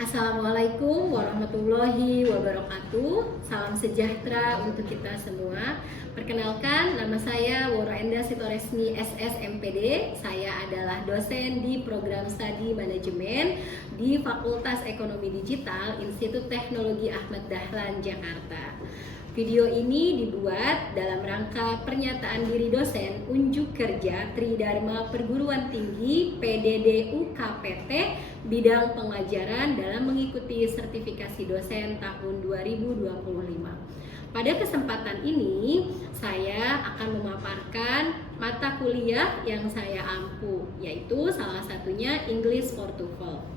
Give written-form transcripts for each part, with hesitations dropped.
Assalamualaikum warahmatullahi wabarakatuh. Salam sejahtera untuk kita semua. Perkenalkan, nama saya Woro Enda Sitoresmi SSMPD. Saya adalah dosen di program studi manajemen di Fakultas Ekonomi Digital Institut Teknologi Ahmad Dahlan Jakarta. Video ini dibuat dalam rangka pernyataan diri dosen unjuk kerja Tridharma Perguruan Tinggi PDD UKPT bidang pengajaran dalam mengikuti sertifikasi dosen tahun 2025. Pada kesempatan ini, saya akan memaparkan mata kuliah yang saya ampu, yaitu salah satunya English for TOEFL.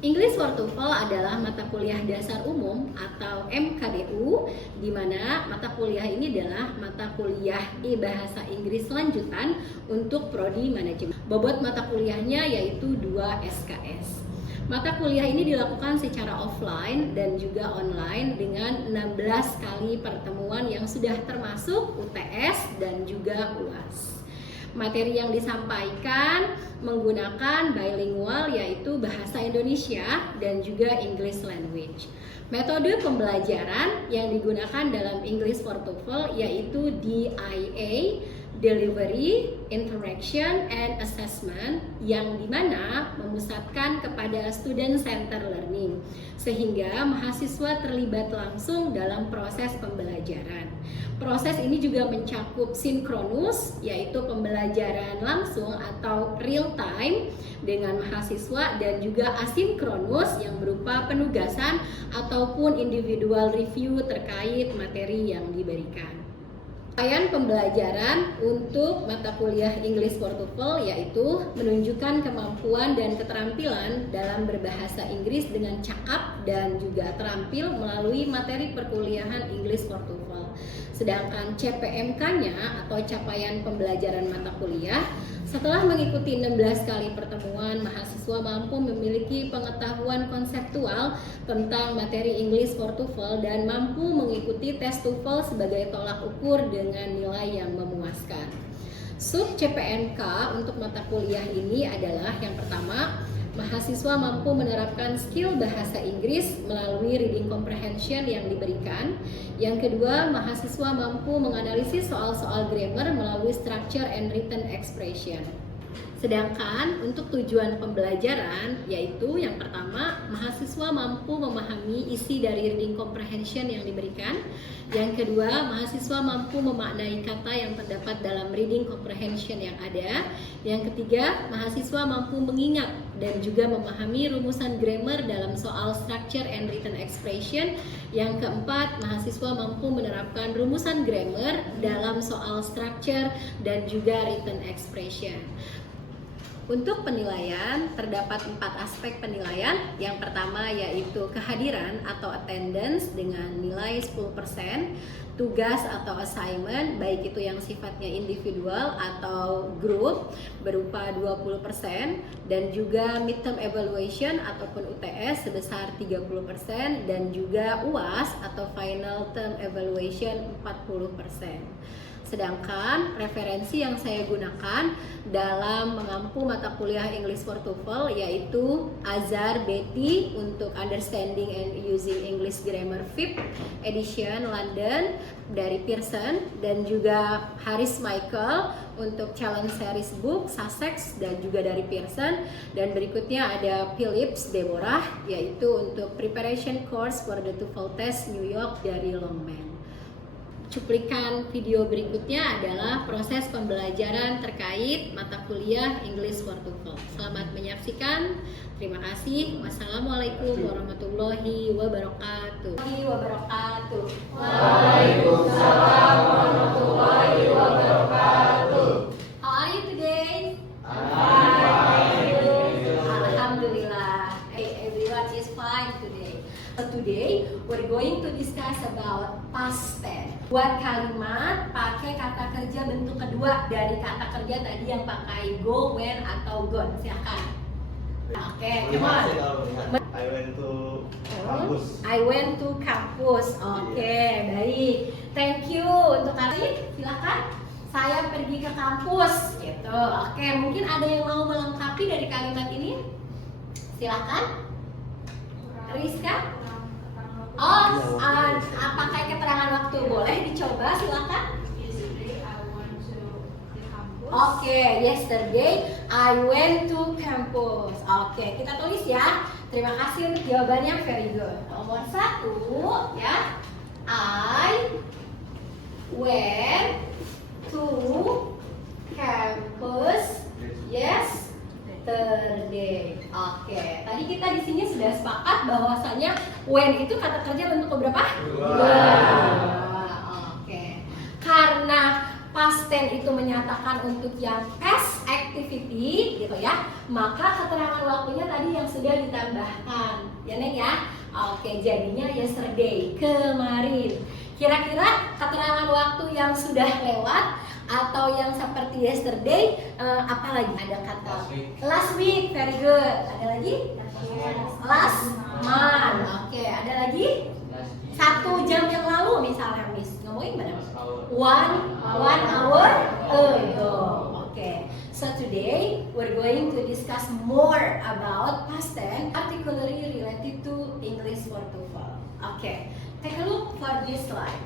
English for TOEFL adalah mata kuliah dasar umum atau MKDU, di mana mata kuliah ini adalah mata kuliah bahasa Inggris lanjutan untuk prodi manajemen. Bobot mata kuliahnya yaitu 2 SKS. Mata kuliah ini dilakukan secara offline dan juga online dengan 16 kali pertemuan yang sudah termasuk UTS dan juga UAS. Materi yang disampaikan menggunakan bilingual, yaitu bahasa Indonesia dan juga English language. Metode pembelajaran yang digunakan dalam English for TOEFL yaitu DIA, Delivery, Interaction, and Assessment, yang dimana memusatkan kepada student center learning, sehingga mahasiswa terlibat langsung dalam proses pembelajaran. Proses ini juga mencakup sinkronus, yaitu pembelajaran langsung atau real time dengan mahasiswa, dan juga asinkronus yang berupa penugasan ataupun individual review terkait materi yang diberikan. Rangkaian pembelajaran untuk mata kuliah English for TOEFL yaitu menunjukkan kemampuan dan keterampilan dalam berbahasa Inggris dengan cakap dan juga terampil melalui materi perkuliahan English for TOEFL. Sedangkan CPMK-nya atau capaian pembelajaran mata kuliah, setelah mengikuti 16 kali pertemuan, mahasiswa mampu memiliki pengetahuan konseptual tentang materi English for TOEFL dan mampu mengikuti tes TOEFL sebagai tolak ukur dengan nilai yang memuaskan. Sub CPNK untuk mata kuliah ini adalah yang pertama, mahasiswa mampu menerapkan skill bahasa Inggris melalui reading comprehension yang diberikan. Yang kedua, mahasiswa mampu menganalisis soal-soal grammar melalui structure and written expression. Sedangkan untuk tujuan pembelajaran yaitu yang pertama, mahasiswa mampu memahami isi dari reading comprehension yang diberikan. Yang kedua, mahasiswa mampu memaknai kata yang terdapat dalam reading comprehension yang ada. Yang ketiga, mahasiswa mampu mengingat dan juga memahami rumusan grammar dalam soal structure and written expression. Yang keempat, mahasiswa mampu menerapkan rumusan grammar dalam soal structure dan juga written expression. Untuk penilaian, terdapat 4 aspek penilaian. Yang pertama yaitu kehadiran atau attendance dengan nilai 10%, tugas atau assignment, baik itu yang sifatnya individual atau grup, berupa 20%, dan juga midterm evaluation ataupun UTS sebesar 30%, dan juga UAS atau final term evaluation 40%. Sedangkan referensi yang saya gunakan dalam mengampu mata kuliah English for TOEFL yaitu Azhar Betty untuk Understanding and Using English Grammar 5th edition London dari Pearson, dan juga Haris Michael untuk Challenge Series Book Sussex dan juga dari Pearson, dan berikutnya ada Phillips Deborah yaitu untuk Preparation Course for the TOEFL Test New York dari Longman. Cuplikan video berikutnya adalah proses pembelajaran terkait mata kuliah English for TOEFL. Selamat menyaksikan. Terima kasih. Wassalamualaikum warahmatullahi wabarakatuh. Waalaikumsalam warahmatullahi wabarakatuh. How are you today? Alhamdulillah. Everyone is fine today. Today we're going to discuss about past tense. Buat kalimat pakai kata kerja bentuk kedua dari kata kerja tadi yang pakai go, when, atau gone. Silakan. Oke, come on. I went to kampus. I went to kampus. Oke, baik. Thank you untuk kali. Silakan. Saya pergi ke kampus. Gitu. Oke, mungkin ada yang mau melengkapi dari kalimat ini? Silakan. Rizka? Oh, pakai keterangan waktu, boleh dicoba, silakan. Oke, yesterday I went to campus. Oke, kita tulis ya. Terima kasih untuk jawabannya, very good. Nomor 1 ya. I went to campus yesterday. Oke, tadi kita di sini sudah sepakat bahwasanya when itu kata kerja bentuk berapa? Dua. Oke. Karena past tense itu menyatakan untuk yang past activity gitu ya, maka keterangan waktunya tadi yang sudah ditambahkan ya Neng ya. Oke, jadinya yesterday, kemarin. Kira-kira keterangan waktu yang sudah lewat atau yang seperti yesterday apa lagi? Ada kata last week, very good. Ada lagi? Last month. Oke, ada lagi? 1 jam yang lalu misalnya Miss. Ngomongin mana? One hour ago. Okay. So today we're going to discuss more about past tense, particularly related to English for TOEFL. Okay. Take a look for this slide.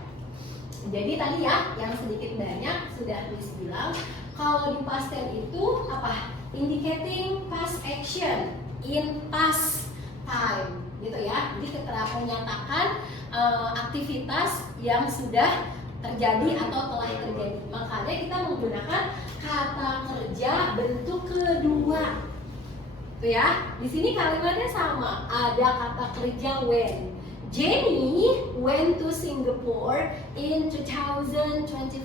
Jadi tadi ya, yang sedikit banyak sudah Miss bilang, kalau di past tense itu apa? Indicating past action in past time, gitu ya. Jadi keterangan menyatakan aktivitas yang sudah terjadi atau telah terjadi. Makanya kita menggunakan kata kerja bentuk kedua. Tuh ya, di sini kalimatnya sama. Ada kata kerja when. Jenny went to Singapore in 2024.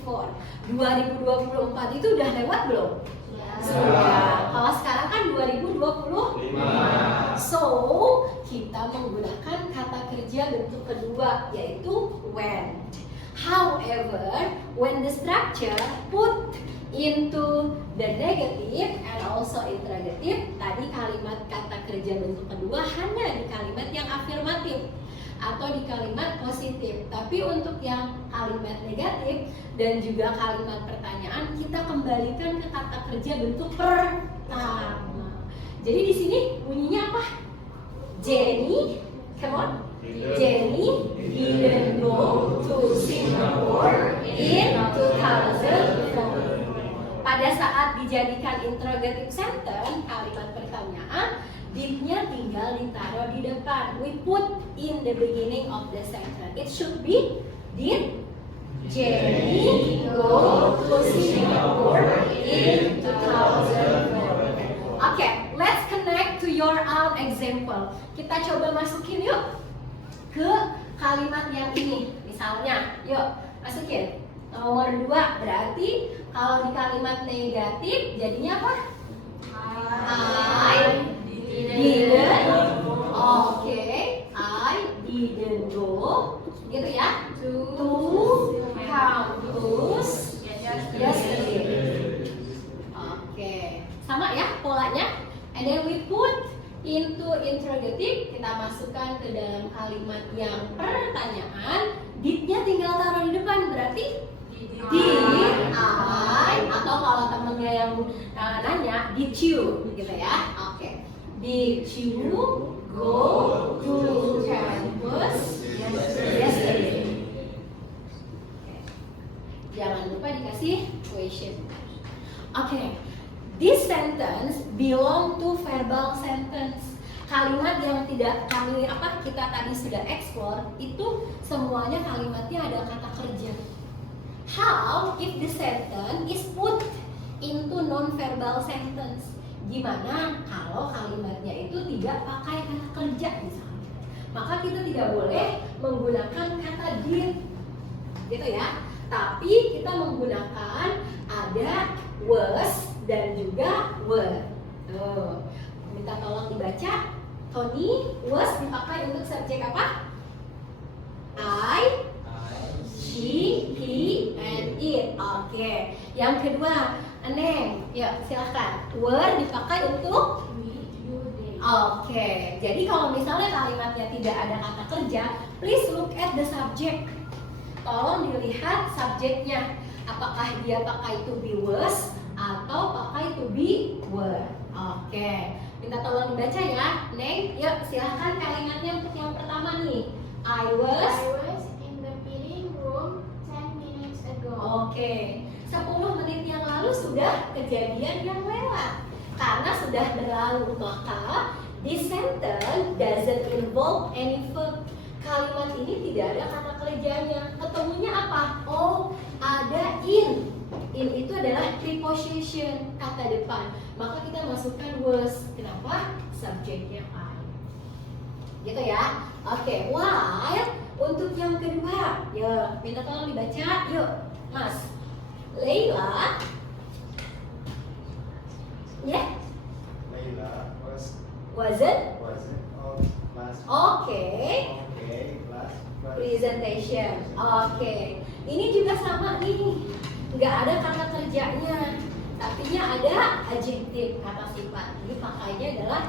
2024 itu udah lewat belum? Sudah. Kalau sekarang kan 2025. So, kita menggunakan kata kerja bentuk kedua yaitu when. However, when the structure put into the negative and also interrogative, tadi kalimat kata kerja bentuk kedua hanya di kalimat yang afirmatif atau di kalimat positif. Tapi untuk yang kalimat negatif dan juga kalimat pertanyaan, kita kembalikan ke kata kerja bentuk pertama. Jadi di sini bunyinya apa? Jenny, come on. Jenny didn't go to Singapore in 2004. Pada saat dijadikan interrogative sentence, kalimat pertanyaan, did-nya tinggal ditaruh di depan. We put in the beginning of the sentence. It should be, did Jenny go to Singapore in 2004? Okay, let's connect to your own example. Kita coba masukin yuk ke kalimat yang ini. Misalnya, yuk masukin nomor 2. Berarti kalau di kalimat negatif jadinya apa? I didn't. Okay, I didn't go gitu ya to campus yesterday. Okay, sama ya polanya. And then we put into interrogative, kita masukkan ke dalam kalimat yang pertanyaan. Did-nya tinggal taruh di depan, berarti did I, atau kalau temennya yang nanya, did you gitu ya. Oke. Did you go to campus yesterday? Jangan lupa dikasih question. Oke. This sentence belong to verbal sentence. Kalimat yang tidak kita tadi sudah explore itu semuanya kalimatnya ada kata kerja. How if the sentence is put into non-verbal sentence? Gimana kalau kalimatnya itu tidak pakai kata kerja misalnya? Maka kita tidak boleh menggunakan kata did, gitu ya. Tapi kita menggunakan ada was dan juga were. Tuh, minta tolong dibaca. Tony, was dipakai untuk subjek apa? I, she, he, and it. Oke. Yang kedua, Neng, yuk silakan. Were dipakai untuk Oke. Jadi kalau misalnya kalimatnya tidak ada kata kerja, please look at the subject. Tolong dilihat subjeknya. Apakah dia pakai to be was atau pakai to be were. Oke. Minta tolong dibaca ya, Neng. Yuk, silahkan kalimatnya untuk yang pertama nih. I was in the feeding room 10 minutes ago. Oke, 10 menit yang lalu sudah kejadian yang lewat. Karena sudah berlalu, maka this sentence doesn't involve any verb. Kalimat ini tidak ada kata kerjanya. Ketemunya apa? Oh, ada in. In itu adalah preposition, kata depan. Maka kita masukkan was. Kenapa? Subjeknya I. Gitu ya. Oke, while untuk yang kedua, yuk minta tolong dibaca, yuk, Mas. Leila, ya, Leila wasn't. on class. Oke, Class. presentation. Oke, ini juga sama nih, nggak ada kata kerjanya, tapinya ada adjektif, kata sifat. Jadi pakainya adalah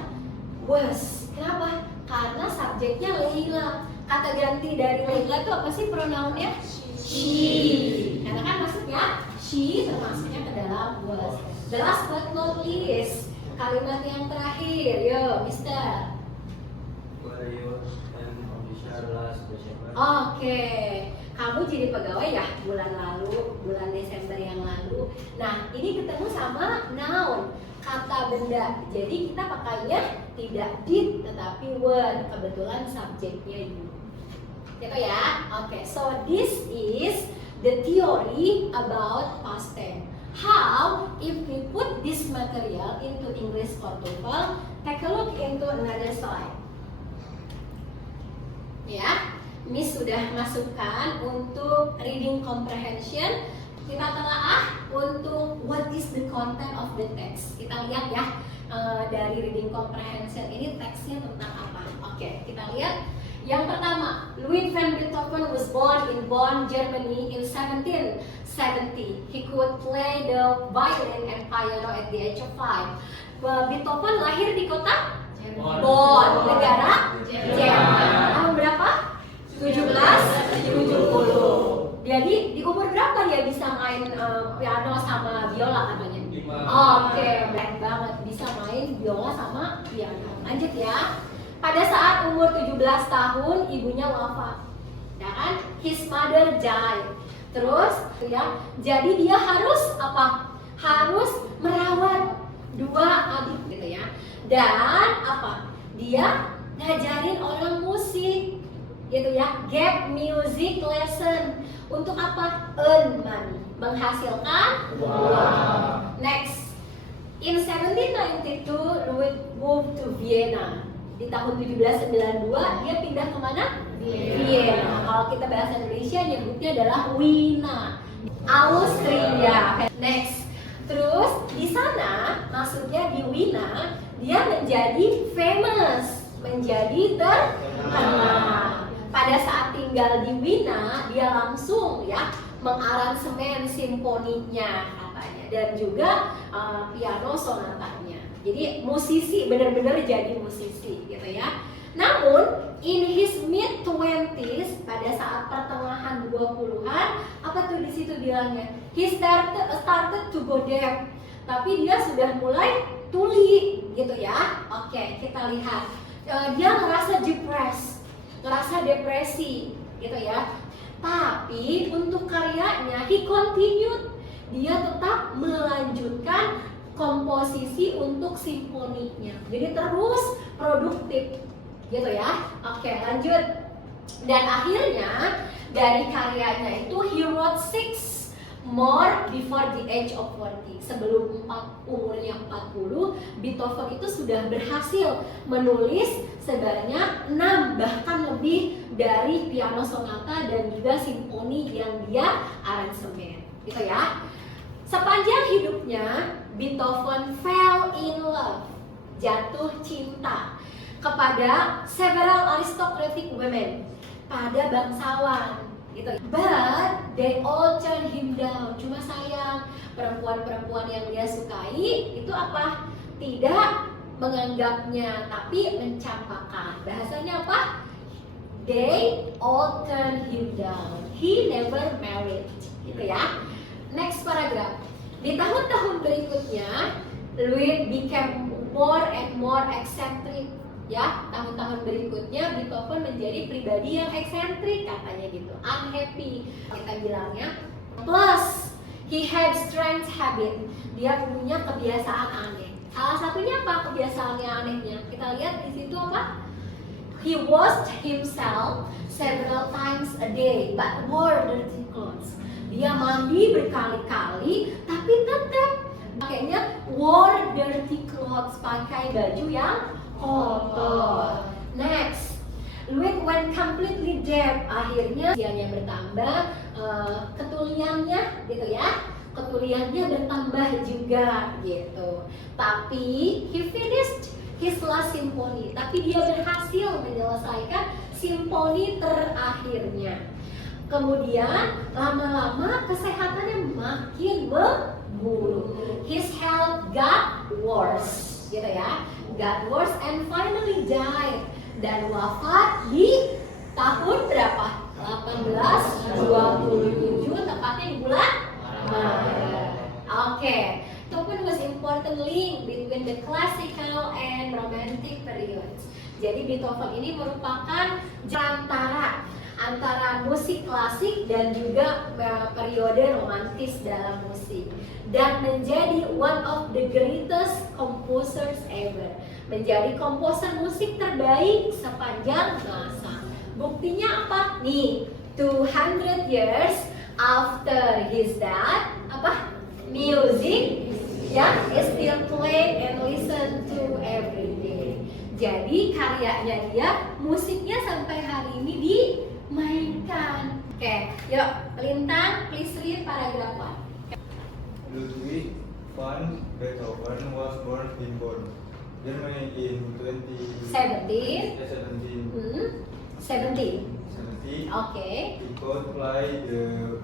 was. Kenapa? Karena subjeknya Leila. Kata ganti dari Leila itu apa sih pronounnya? She. Karena kan maksudnya she termasuknya ke dalam was. The last but not least, kalimat yang terakhir, yo, Mister. Were you an official last December? Oke, kamu jadi pegawai ya bulan lalu, bulan Desember yang lalu. Nah, ini ketemu sama noun, kata benda. Jadi kita pakainya tidak did tetapi were. Kebetulan subjeknya you. Gitu ya. Oke, so this is the theory about past tense. How if we put this material into English for TOEFL? Take a look into another slide. Ya, Miss sudah masukkan untuk reading comprehension. Kita telaah untuk what is the content of the text. Kita lihat ya, dari reading comprehension ini teksnya tentang apa. Oke, kita lihat. Yang pertama, Ludwig van Beethoven was born in Bonn, Germany in 1770. He could play the violin and piano at the age of 5. Beethoven lahir di kota Bonn, negara Jerman. Tahun berapa? 1770. Jadi di umur berapa dia bisa main piano sama biola katanya? Oke, keren banget, bisa main biola sama piano. Lanjut ya. Pada saat umur 17 tahun ibunya wafat. Ya kan? His mother died. Terus ya, jadi dia harus apa? Harus merawat dua adik gitu ya. Dan apa? Dia ngajarin orang musik gitu ya, gap music lesson. Untuk apa? Earn money, menghasilkan uang. Next, in 1792 Ludwig moved to Vienna. Di tahun 1792 dia pindah kemana? Vienna. Kalau kita bahasa Indonesia nyebutnya adalah Wina, Austria. Next, terus di sana maksudnya di Wina dia menjadi famous, menjadi terkenal. Pada saat tinggal di Wina dia langsung ya mengaransemen simfoninya katanya dan juga piano sonatanya. Jadi musisi, benar-benar jadi musisi gitu ya. Namun in his mid 20s, pada saat pertengahan 20-an, apa tuh di situ bilangnya? He started to go deaf. Tapi dia sudah mulai tuli gitu ya. Oke, kita lihat. Dia ngerasa depressed, ngerasa depresi gitu ya. Tapi untuk karyanya he continued. Dia tetap melanjutkan komposisi untuk simfoninya. Jadi terus produktif gitu ya. Oke, lanjut. Dan akhirnya dari karyanya itu he wrote 6 more before the age of 40. Sebelum umurnya 40, Beethoven itu sudah berhasil menulis sebanyak 6 bahkan lebih dari piano sonata dan juga simfoni yang dia aransemen. Gitu ya. Sepanjang hidupnya Beethoven fell in love, jatuh cinta kepada several aristocratic women, pada bangsawan gitu. But they all turned him down. Cuma sayang, perempuan-perempuan yang dia sukai itu apa? Tidak menganggapnya, tapi mencampakkan. Bahasanya apa? They all turned him down. He never married, gitu ya. Next paragraph. Di tahun-tahun berikutnya, Ludwig became more and more eccentric. Ya, tahun-tahun berikutnya Beethoven menjadi pribadi yang eksentrik katanya gitu, unhappy kita bilangnya. Plus, he had strange habit. Dia punya kebiasaan aneh. Salah satunya apa kebiasaannya anehnya? Kita lihat di situ apa? He washed himself several times a day, but wore dirty clothes. Dia mandi berkali-kali, tapi tetap pakainya wore dirty clothes, pakai baju yang kotor. Next, Ludwig went completely deaf. Akhirnya usianya bertambah, ketuliannya gitu ya. Ketuliannya bertambah juga gitu. Tapi he finished his last symphony. Tapi dia berhasil menyelesaikan simfoni terakhirnya. Kemudian lama-lama kesehatannya makin memburuk. His health got worse, gitu ya. Got worse and finally died. Dan wafat di tahun berapa? 1827, tepatnya di bulan Maret. Oke. Beethoven was important link between the classical and romantic periods. Jadi Beethoven ini merupakan antara musik klasik dan juga periode romantis dalam musik, dan menjadi one of the greatest composers ever, menjadi komposer musik terbaik sepanjang masa. Buktinya apa? Nih, 200 years after his death, apa? Music is still played and listened to every day. Jadi karyanya dia, musiknya sampai hari ini dimainkan. Oke, yuk lintang, please read paragraph 1. Ludwig van Beethoven was born in Bonn, Germany in 17. 1770. Okay. He could play the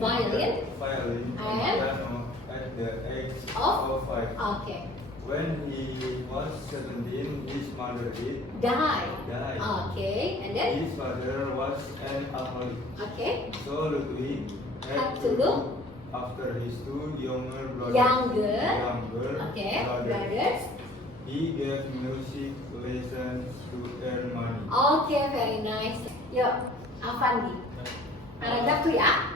Violin and and piano at the age of of 5. Okay. When he was 17, his mother died. died. Okay, and then His father was an alcoholic. okay, So Ludwig had had to look after his two younger brothers. younger. Okay, brothers. He gave music lessons to earn money. Okay, very nice. Yuk, Avandi. Paragraph 2 ya.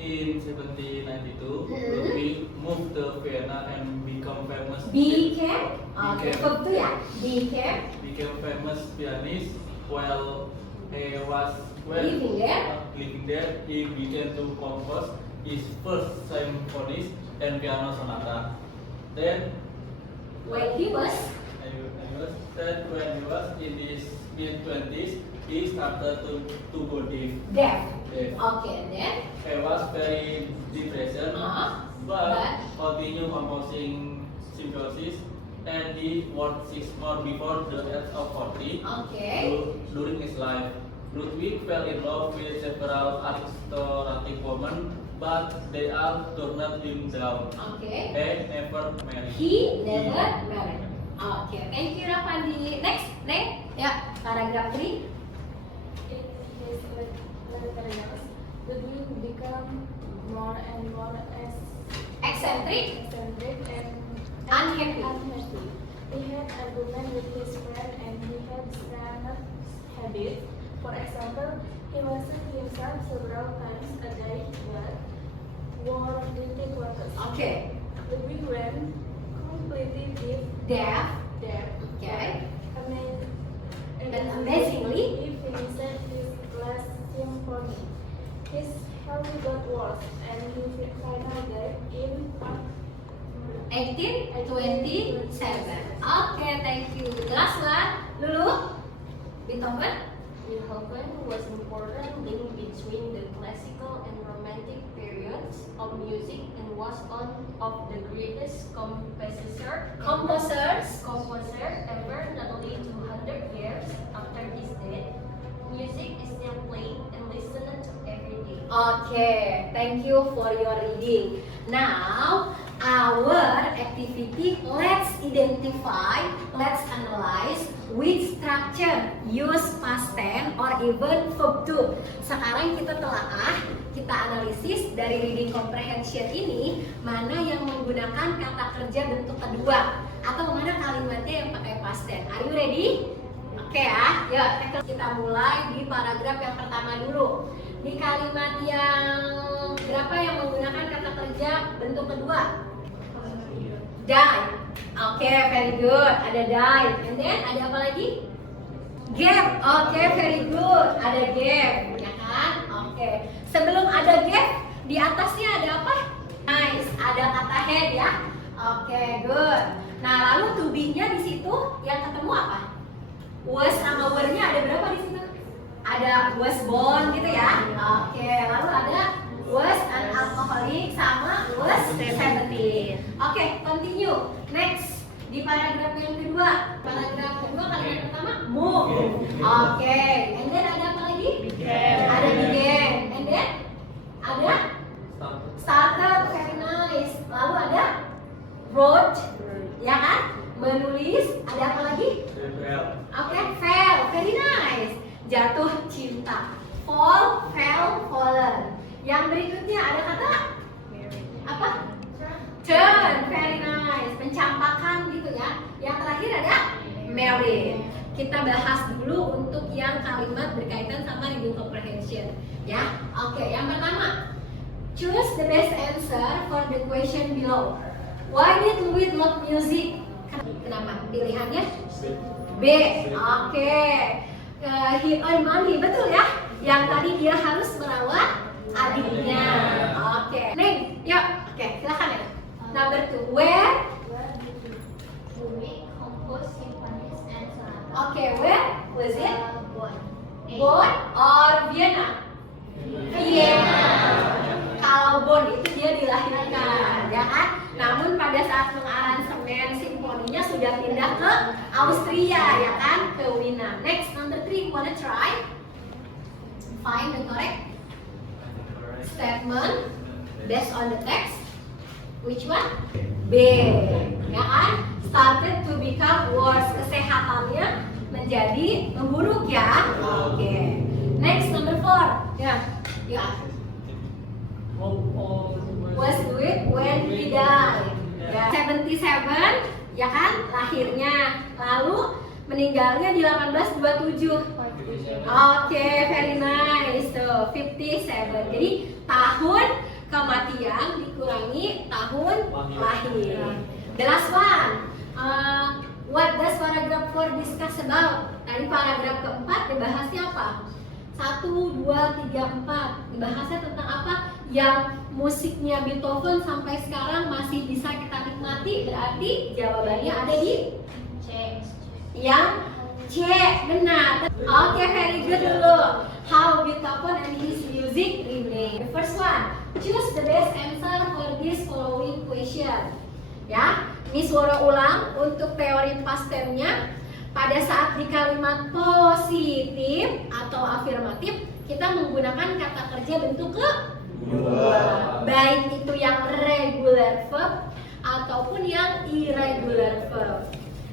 In 1792, Mhm. Ludwig moved to Vienna and became famous. Became. Okay, Became- verb 2 ya. Became. became famous pianist while he was Living there? living there. He began to compose his first symphonies and piano sonata. Then When he was when he was in his mid-20s, he started to go deaf. deaf. Deaf. Okay, and then He was very depression, but but continued composing symphonies, and he wrote 6 more before the age of 40. okay. During his life, Ludwig fell in love with several aristocratic women, but they all turned him down. Okay. He never married. He never married. Okay, thank you Ravandi. Next, ya, paragraph 3. In his later years, Ludwig became more and more Eccentric, eccentric and Unhappy. He had argument with his friend and he had strange habits. For example, he washed himself several times a day but wore dirty clothes. Okay. Ludwig went completely Deaf. deaf. Okay. And amazingly, he finished his last symphony. His health got worse, and he finally died in 1827. Okay, thank you. Last one, Lulu. Beethoven. Beethoven was important link between the classical and romantic periods of music and was one of the greatest Composers. composer ever. Not only 200 years after his death, music is still played and listened to every day. Okay, thank you for your reading. Now, our activity, let's identify, let's analyze which structure use past tense or even verb to. Sekarang kita telaah, kita analisis dari reading comprehension ini mana yang menggunakan kata kerja bentuk kedua. atau mana kalimatnya yang pakai past tense. Are you ready? Oke ya, yuk kita mulai di paragraf yang pertama dulu. Di kalimat yang berapa yang menggunakan kata kerja bentuk kedua? Die. Oke, very good. Ada die. And then ada apa lagi? Gap. Oke, very good. Ada gap, ya kan? Oke. Sebelum ada gap, di atasnya ada apa? Nice. Ada kata head ya. Oke, good. Nah, lalu to be-nya di situ yang ketemu apa? Was sama were-nya ada berapa di situ? Ada was born gitu ya. Oke, lalu ada was an alcoholic sama was 17. Oke, continue. Next, di paragraf yang kedua. Paragraf kedua kalimat pertama move. Oke, and then ada apa lagi? Ada began. And then ada started, very nice. Lalu ada wrote, ya kan? Menulis. Ada apa lagi? Oke, fell, very nice. Jatuh cinta. Fall, fell, fallen. Yang berikutnya ada kata apa? Turn, very nice. Pencampakan gitu ya. Yang terakhir ada married. Kita bahas dulu untuk yang kalimat berkaitan sama reading comprehension ya. Oke, yang pertama, choose the best answer for the question below. Why did Louis love music? Kenapa? Pilihannya B. Oke. He earn money, betul ya? Yang tadi dia harus merawat adiknya. Oke. Nih, yuk. Oke, silakan ya. Number 2. Where? Louis composed symphonies and sonatas. Oke, where was it? Bonn. Bonn or Vienna? Vienna. Kalau Bonn itu dia dilahirkan, ya kan? Namun pada saat mengaransemen simfoninya sudah pindah ke Austria, ya kan? Ke Wina. Next, number 3, wanna try? Find the correct statement based on the text. Which one? B, ya kan? Started to become worse, kesehatannya menjadi memburuk ya. Oke. Next, number 4. Ya, ya. Was Louis when he died? Ya, 77, ya kan? Lahirnya. Lalu meninggalnya di 1827. Oke, very nice. So, 57. Jadi tahun kematian dikurangi tahun lahir. The last one. What does paragraph 4 discuss about? Tadi paragraf keempat dibahasnya apa? 1, 2, 3, 4. Dibahasnya tentang apa? Yang musiknya Beethoven sampai sekarang masih bisa kita nikmati. Berarti jawabannya ada di C. yang C, benar. Oke, very good dulu. How Beethoven and his music remain. The first one, choose the best answer for this following question. Ya, ini suara ulang untuk teori past tense-nya. Pada saat di kalimat positif atau afirmatif, kita menggunakan kata kerja bentuk kedua. Baik itu yang regular verb ataupun yang irregular verb.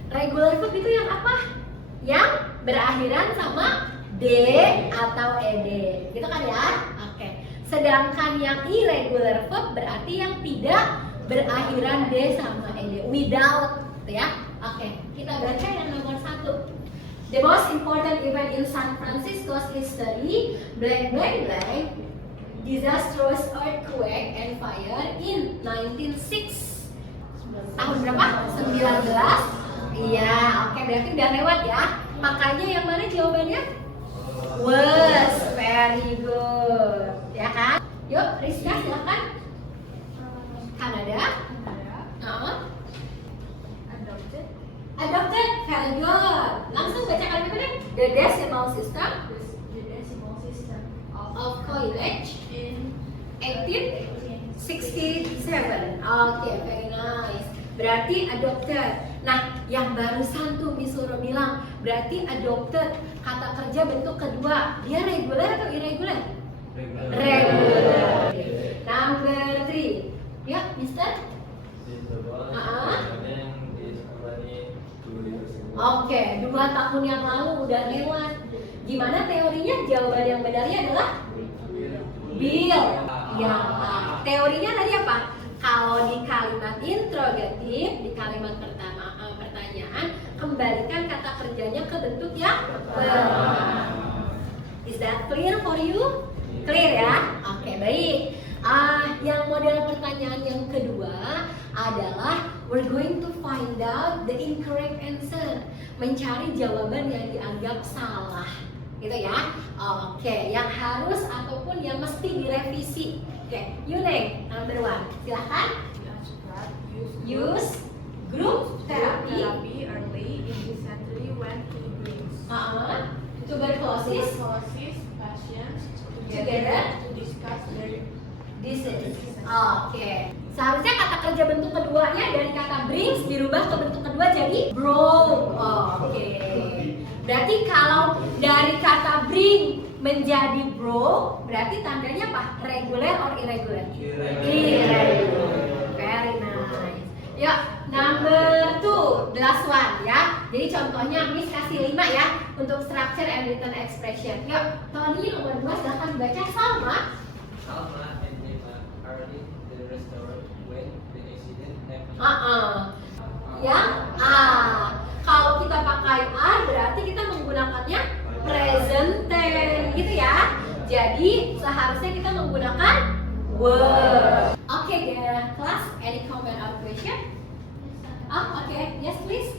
Regular verb itu yang apa? Yang berakhiran sama D atau ed, gitu kan ya? Oke. Sedangkan yang irregular verb berarti yang tidak berakhiran D sama ed, without, gitu ya? Oke, kita baca yang nomor 1. The most important event in San Francisco's history, blank blank blank, disastrous earthquake and fire in 1906. Tahun berapa? 19. Iya, oke, berarti udah lewat ya. Makanya yang mana jawabannya? Was, very good, ya kan? Yuk, Rizka silakan. Kanada. Adopted, very good. Langsung baca kalimatnya. The decimal system The decimal system of coinage in 1867. Oke, very nice. Berarti adopted. Nah, yang barusan tuh Miss Suro bilang, berarti adopted kata kerja bentuk kedua. Dia regular atau irregular? Regular. Number 3. Ya, Mister? Oke, 2 tahun yang lalu udah lewat. Gimana teorinya? Jawaban yang benarnya adalah Bill. Ya, teorinya tadi apa? Kalau di kalimat interrogatif, di kalimat pertama A, pertanyaan, kembalikan kata kerjanya ke bentuk yang benar. Is that clear for you? Clear ya? Oke, baik. Yang model pertanyaan yang kedua adalah we're going to find out the incorrect answer. Mencari jawaban yang dianggap salah. Gitu ya? Oke, yang harus ataupun yang mesti direvisi. Oke, Yuneng, number 1. Silahkan. Use group therapy early in dysentery when he brings tuberculosis patients together to discuss their disease. Oke. Seharusnya kata kerja bentuk keduanya dari kata brings dirubah ke bentuk kedua jadi broke. Oke. Berarti kalau dari kata bring menjadi broke, berarti tandanya apa? Regular or irregular? Irregular. Very nice. Yuk, number 2, the last one ya. Jadi contohnya Miss kasih 5 ya untuk structure and written expression. Yuk, Tony nomor 2 silahkan baca. Salma and Emma are in the restaurant when the accident happened. Yang A. Kalau kita pakai are berarti kita menggunakannya present tense gitu ya. Jadi seharusnya kita menggunakan were. Oke, kelas, any comment or question? Oke, yes please.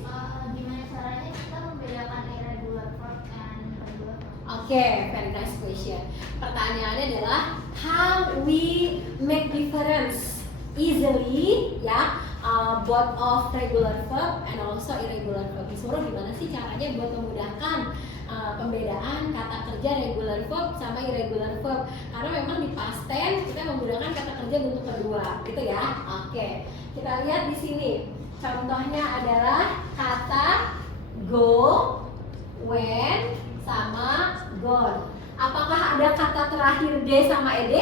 Gimana caranya kita membedakan irregular verb and regular verb? Oke, very nice question. Pertanyaannya adalah how we make difference easily ya, both of regular verb and also irregular verb. Disuruh gimana sih caranya buat memudahkan pembedaan kata kerja regular verb sama irregular verb, karena memang di past tense kita menggunakan kata kerja bentuk kedua gitu ya. Oke, kita lihat di sini contohnya adalah kata go, when, sama gone. Apakah ada kata terakhir d sama ed?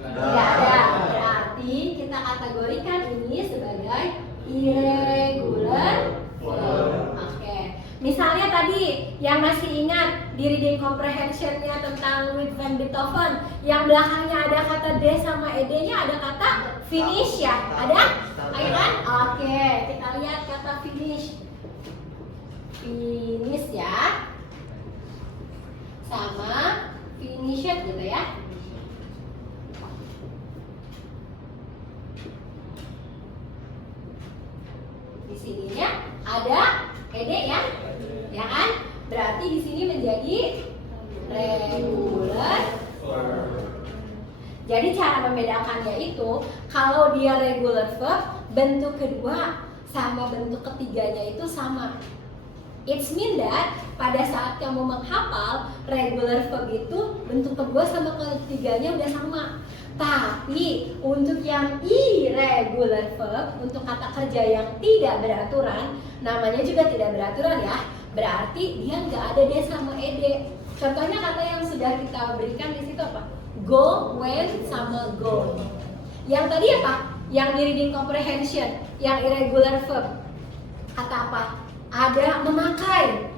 Tidak ada. Berarti kita kategorikan ini sebagai irregular verb. Oke. Misalnya tadi yang masih ingat di reading comprehension-nya tentang Ludwig van Beethoven, yang belakangnya ada kata d sama ed-nya ada kata finish ya? Ada? Ayo kan? Oke, kita lihat kata finish. Finish ya. Sama finished gitu ya. Di sininya ada ed ya, ya kan? Berarti di sini menjadi regular verb. Jadi cara membedakannya itu kalau dia regular verb, bentuk kedua sama bentuk ketiganya itu sama. It's mean that pada saat kamu menghafal regular verb itu bentuk kedua sama ketiganya udah sama. Tapi untuk yang irregular verb, untuk kata kerja yang tidak beraturan, namanya juga tidak beraturan ya. Berarti dia nggak ada d sama ed. Contohnya kata yang sudah kita berikan di situ apa? Go, when, sama gone. Yang tadi apa? Yang di reading comprehension, yang irregular verb. Kata apa? Ada memakai.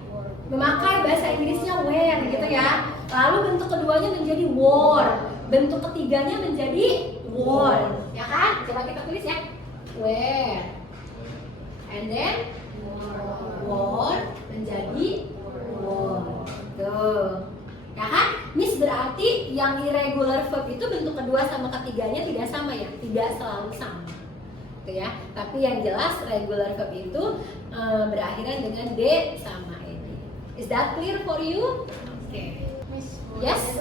Memakai bahasa Inggrisnya wear gitu ya. Lalu bentuk keduanya menjadi wore. Bentuk ketiganya menjadi wore. Ya kan? Coba kita tulis ya. Wear. And then wore menjadi wore. Tuh. Ya kan? Miss berarti yang irregular verb itu bentuk kedua sama ketiganya tidak sama ya? Tidak selalu sama. Gitu ya. Tapi yang jelas regular verb itu berakhiran dengan d sama ed. Is that clear for you? Oke. Miss, Yes.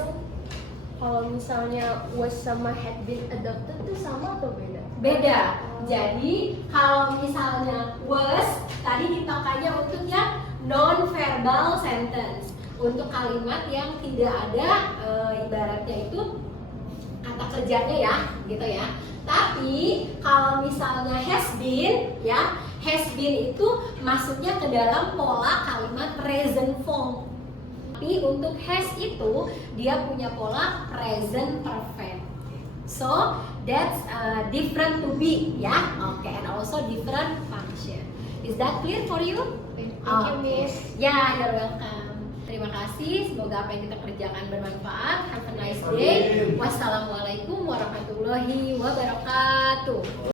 kalau misalnya was sama had been adopted tuh sama atau beda? Beda. Jadi kalau misalnya was tadi dipakainya untuk yang non-verbal sentence, untuk kalimat yang tidak ada ibaratnya itu kata kerjanya ya, gitu ya. Tapi kalau misalnya has been ya, has been itu masuknya ke dalam pola kalimat present form. Tapi untuk has itu dia punya pola present perfect. So that's different to be ya. Oke, and also different function. Is that clear for you? Thank you, Miss. Ya, you're welcome. Terima kasih, semoga apa yang kita kerjakan bermanfaat. Have a nice day. Wassalamualaikum warahmatullahi wabarakatuh.